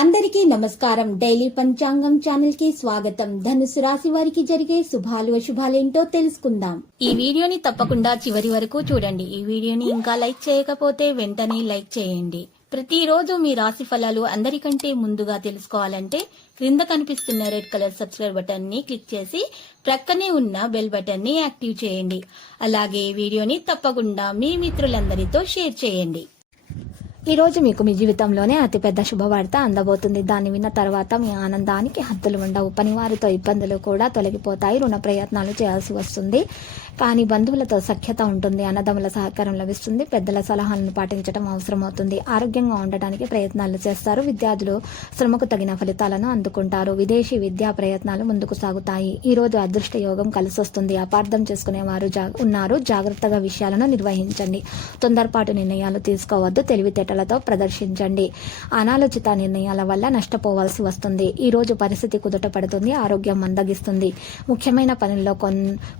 అందరికీ నమస్కారం. డైలీ పంచాంగం ఛానల్ కి స్వాగతం. ధనుసు రాశి వారికి జరిగే శుభాలు అశుభాలేంటో తెలుసుకుందాం. ఈ వీడియోని తప్పకుండా చివరి వరకు చూడండి. ఈ వీడియోని ఇంకా లైక్ చేయకపోతే వెంటనే లైక్ చేయండి. ప్రతిరోజు మీ రాశి ఫలాలు అందరికంటే ముందుగా తెలుసుకోవాలంటే క్రింద కనిపిస్తున్న రెడ్ కలర్ సబ్స్క్రైబ్ బటన్ ని క్లిక్ చేసి ప్రక్కనే ఉన్న బెల్ బటన్ ని యాక్టివ్ చేయండి. అలాగే వీడియోని తప్పకుండా మీ మిత్రులందరితో షేర్ చేయండి. ఈ రోజు మీకు మీ జీవితంలోనే అతిపెద్ద శుభవార్త అందబోతుంది. దాన్ని విన్న తర్వాత మీ ఆనందానికి హద్దులు ఉండవు. పనివారితో ఇబ్బందులు కూడా తొలగిపోతాయి. రుణ ప్రయత్నాలు చేయాల్సి వస్తుంది, కానీ బంధువులతో సఖ్యత ఉంటుంది. అన్నదమ్ముల సహకారం లభిస్తుంది. పెద్దల సలహాలను పాటించడం అవసరమవుతుంది. ఆరోగ్యంగా ఉండటానికి ప్రయత్నాలు చేస్తారు. విద్యార్థులు శ్రమకు తగిన ఫలితాలను అందుకుంటారు. విదేశీ విద్యా ప్రయత్నాలు ముందుకు సాగుతాయి. ఈ రోజు అదృష్ట యోగం కలిసొస్తుంది. అపార్థం చేసుకునేవారు ఉన్నారు. జాగ్రత్తగా విషయాలను నిర్వహించండి. తొందరపాటు నిర్ణయాలు తీసుకోవద్దు. తెలివితేటలతో ప్రదర్శించండి. అనాలోచిత నిర్ణయాల వల్ల నష్టపోవాల్సి వస్తుంది. ఈ రోజు పరిస్థితి కుదుట పడుతుంది. ఆరోగ్యం మందగిస్తుంది. ముఖ్యమైన పనుల్లో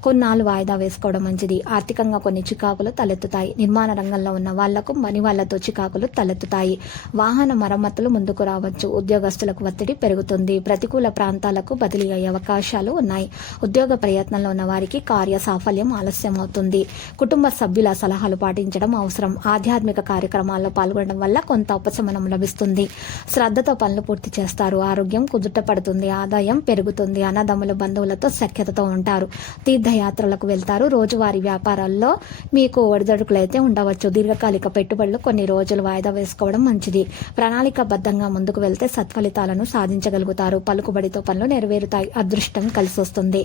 కొన్నాళ్ళు వాయిదా వేసుకోవడం మంచిది. ఆర్థికంగా కొన్ని చికాకులు తలెత్తుతాయి. నిర్మాణ రంగంలో ఉన్న వాళ్లకు మని వాళ్లతో చికాకులు తలెత్తుతాయి. వాహన మరమ్మతులు ముందుకు రావచ్చు. ఉద్యోగస్తులకు ఒత్తిడి పెరుగుతుంది. ప్రతికూల ప్రాంతాలకు బదిలీ అయ్యే అవకాశాలు ఉన్నాయి. ఉద్యోగ ప్రయత్నంలో ఉన్న వారికి కార్య సాఫల్యం ఆలస్యం అవుతుంది. కుటుంబ సభ్యుల సలహాలు పాటించడం అవసరం. ఆధ్యాత్మిక కార్యక్రమాల్లో పాల్గొనడం వల్ల కొంత ఉపశమనం లభిస్తుంది. శ్రద్ధతో పనులు పూర్తి చేస్తారు. ఆరోగ్యం కుదుట పడుతుంది. ఆదాయం పెరుగుతుంది. అన్నదమ్ముల బంధువులతో సఖ్యతతో ఉంటారు. తీర్థయాత్రలకు వెళ్తారు. రోజువారీ వ్యాపారాల్లో మీకు ఒడిదొడుకులైతే ఉండవచ్చు. దీర్ఘకాలిక పెట్టుబడులు కొన్ని రోజులు వాయిదా వేసుకోవడం మంచిది. ప్రణాళికాబద్ధంగా ముందుకు వెళ్తే సత్ఫలితాలను సాధించగలుగుతారు. పలుకుబడితో పనులు నెరవేరుతాయి. అదృష్టం కలిసి వస్తుంది.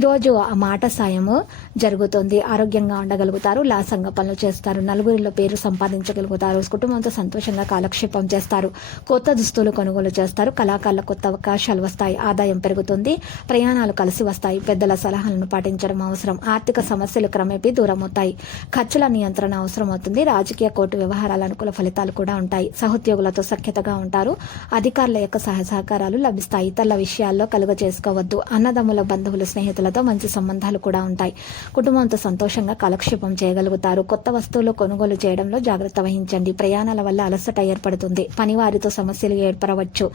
ఈరోజు ఆ మాట సాయము జరుగుతుంది. ఆరోగ్యంగా ఉండగలుగుతారు. లాసంగా పనులు చేస్తారు. నలుగురిలో పేరు సంపాదించగలుగుతారు. కుటుంబంతో సంతోషంగా కాలక్షేపం చేస్తారు. కొత్త దుస్తులు కొనుగోలు చేస్తారు. కళాకారులకు కొత్త అవకాశాలు వస్తాయి. ఆదాయం పెరుగుతుంది. ప్రయాణాలు కలిసి వస్తాయి. పెద్దల సలహాలను పాటించడం అవసరం. ఆర్థిక సమస్యలు క్రమేపీ దూరమవుతాయి. ఖర్చుల నియంత్రణ అవసరం అవుతుంది. రాజకీయ కోర్టు వ్యవహారాల అనుకూల ఫలితాలు కూడా ఉంటాయి. సహోద్యోగులతో సఖ్యతగా ఉంటారు. అధికారుల యొక్క సహకారాలు లభిస్తాయి. ఇతరుల విషయాల్లో కలుగ చేసుకోవద్దు. అన్నదమ్ముల బంధువులు స్నేహితులతో మంచి సంబంధాలు కూడా ఉంటాయి. కుటుంబంతో సంతోషంగా కాలక్షేపం చేయగలుగుతారు. కొత్త వస్తువులు కొనుగోలు చేయడంలో జాగ్రత్త వహించండి. ప్రయాణాల వల్ల అలసట ఏర్పడుతుంది. పనివారితో సమస్యలు ఏర్పడవచ్చు.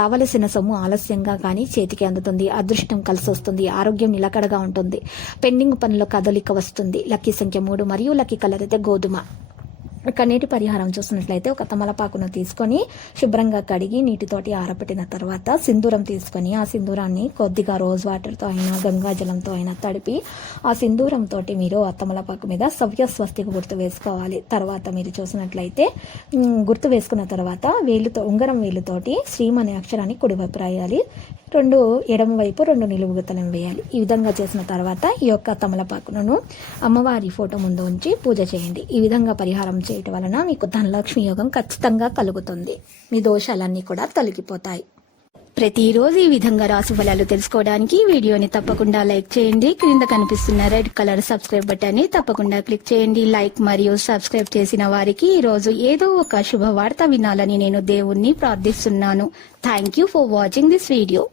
రావలసిన సొమ్ము ఆలస్యంగా కానీ చేతికి అందుతుంది. అదృష్టం కలిసి వస్తుంది. ఆరోగ్యం నిలకడగా ఉంటుంది. పెండింగ్ పనుల కదలిక వస్తుంది. లక్కీ సంఖ్య 3 మరియు లక్కీ కలర్ అయితే గోధుమ. ఇక నీటి పరిహారం చూసినట్లయితే ఒక తమలపాకును తీసుకొని శుభ్రంగా కడిగి నీటితోటి ఆరబెట్టిన తర్వాత సింధూరం తీసుకొని ఆ సింధూరాన్ని కొద్దిగా రోజ్ వాటర్తో అయినా గంగాజలంతో అయినా తడిపి ఆ సింధూరంతో మీరు ఆ తమలపాకు మీద సవ్య స్వస్తికి గుర్తు వేసుకోవాలి. తర్వాత మీరు చూసినట్లయితే గుర్తు వేసుకున్న తర్వాత ఉంగరం వేలుతోటి శ్రీం అనే అక్షరాన్ని కుడివైపు రాయాలి. 2 ఎడమ వైపు 2 నిలువుగతలం వేయాలి. ఈ విధంగా చేసిన తర్వాత ఈ యొక్క తమలపాకును అమ్మవారి ఫోటో ముందు ఉంచి పూజ చేయండి. ఈ విధంగా పరిహారం చేయటం వలన మీకు ధనలక్ష్మి యోగం ఖచ్చితంగా కలుగుతుంది. మీ దోషాలన్నీ కూడా తొలగిపోతాయి. ప్రతిరోజు ఈ విధంగా రాశి ఫలాలు తెలుసుకోవడానికి వీడియోని తప్పకుండా లైక్ చేయండి. క్రింద కనిపిస్తున్న రెడ్ కలర్ సబ్స్క్రైబ్ బటన్ ని తప్పకుండా క్లిక్ చేయండి. లైక్ మరియు సబ్స్క్రైబ్ చేసిన వారికి ఈ రోజు ఏదో ఒక శుభవార్త వినాలని నేను దేవుణ్ణి ప్రార్థిస్తున్నాను. Thank you for watching this video.